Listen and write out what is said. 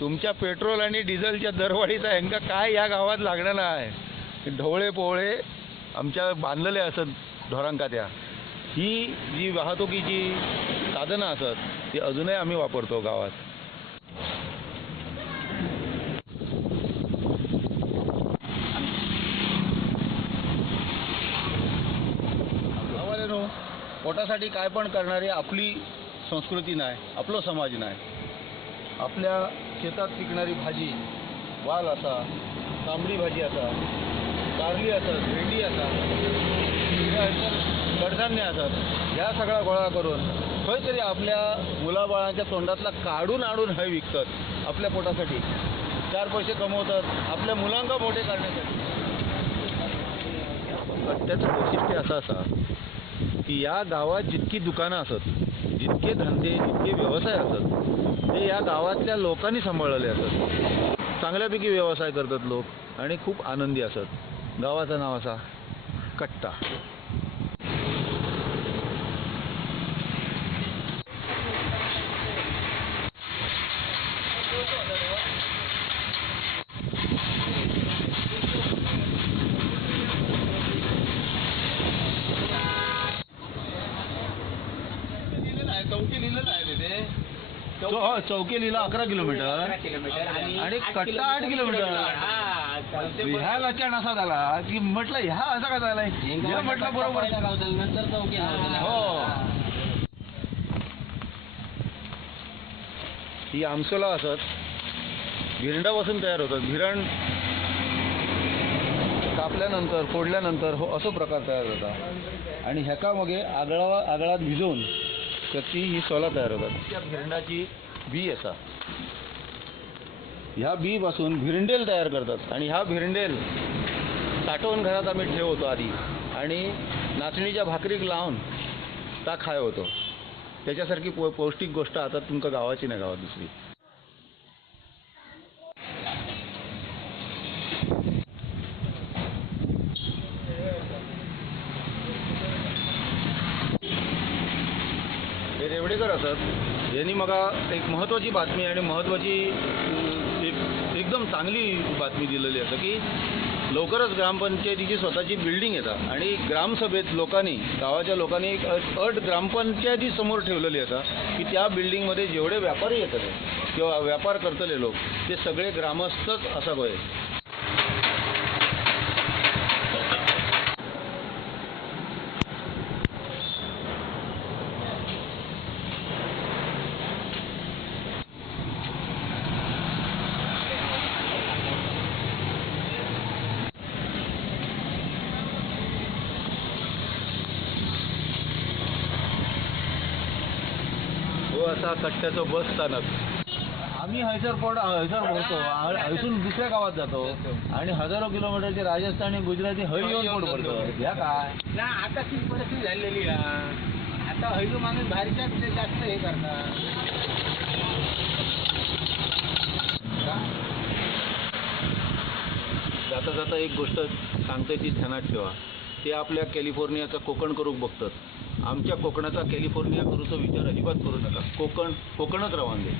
तुमच्या पेट्रोल आणि डिझेलच्या दरवाढीचा ह्यांका काय या गावात लागणार नाही। ढवळे पोवळे आमच्या बांधलेले असत ढोरांका त्या, ही जी वाहतुकीची साधनं असत ती अजूनही आम्ही वापरतो गावात। गावाला पोटासाठी काय पण करणारी आपली संस्कृती नाही, आपलो समाज नाही। आपल्या शेतात पिकणारी भाजी, वाल असा, तांबडी भाजी असा, कारली असत, भेंडी असा, कडधान्य असत, ह्या सगळा गोळा करून खंय तरी आपल्या मुलाबाळांच्या तोंडातला काढून आणून हे विकतात आपल्या पोटासाठी, 4 पैसे कमवतात आपल्या मुलांना मोठे करण्यासाठी। त्याचं वैशिष्ट्य असं असा की या गावात जितकी दुकानं असत, जितके धंदे, जितके व्यवसाय असत ते या गावातल्या लोकांनी सांभाळलेले असत। चांगल्यापैकी व्यवसाय करतात लोक आणि खूप आनंदी असत। गावाचं नाव असा कट्टा। चौकी लिहिलेलं आहे तिथे, चौकी लिहिला 11 किलोमीटर आणि कट्टा 8 किलोमीटर। ह्या लक्षण असा झाला की म्हटलं ह्या असा का झालाय, म्हटलं बरोबर नंतर चौकी। हो, ही आमसोला असत भिरंडापासून तयार होतात। भिरण कापल्यानंतर फोडल्यानंतर हो असो प्रकार तयार होता आणि ह्याका मगे आगळात भिजवून त्याची ही सोला तयार होतात। त्या भिरंडाची बी असा, ह्या बी पासून भिरंडेल तयार करतात आणि ह्या भिरंडेल साठवून घरात आम्ही ठेवतो आधी आणि नाचणीच्या भाकरीक लावून ता खाय होतो। त्याच्यासारखी पौष्टिक गोष्ट आता तुमका गावाची नाही गावात दुसरी। हे रेवडेकर असत, यांनी मगा एक महत्त्वाची बातमी आणि महत्त्वाची एकदम चांगली बातमी दिलेली असं की लवकरच ग्रामपंचायतीची स्वतःची बिल्डिंग येतात आणि ग्रामसभेत लोकांनी, गावाच्या लोकांनी एक अट ग्रामपंचायती समोर ठेवलेली असा की त्या बिल्डिंगमध्ये जेवढे व्यापारी येतात किंवा व्यापार करतले लोक ते सगळे ग्रामस्थच असा होय। असा कट्ट्याचं बस स्थानक। आम्ही हयसर पोहतो, हयसून दुसऱ्या गावात जातो आणि हजारो किलोमीटरचे राजस्थानी, गुजराती हय येऊन पोट भरतो। ह्या काय ना आता ती परिस्थिती झालेली आहे। आता हयसू माणूस बाहेरच्या जास्त हे करतात। जाता जाता एक गोष्ट सांगते ती ध्यानात ठेवा, ते आपल्या कॅलिफोर्नियाचा कोकण करूक बघतात। आमच्या कोकणाचा कॅलिफोर्निया करूचा विचार अजिबात करू नका। कोकणच रवान दे।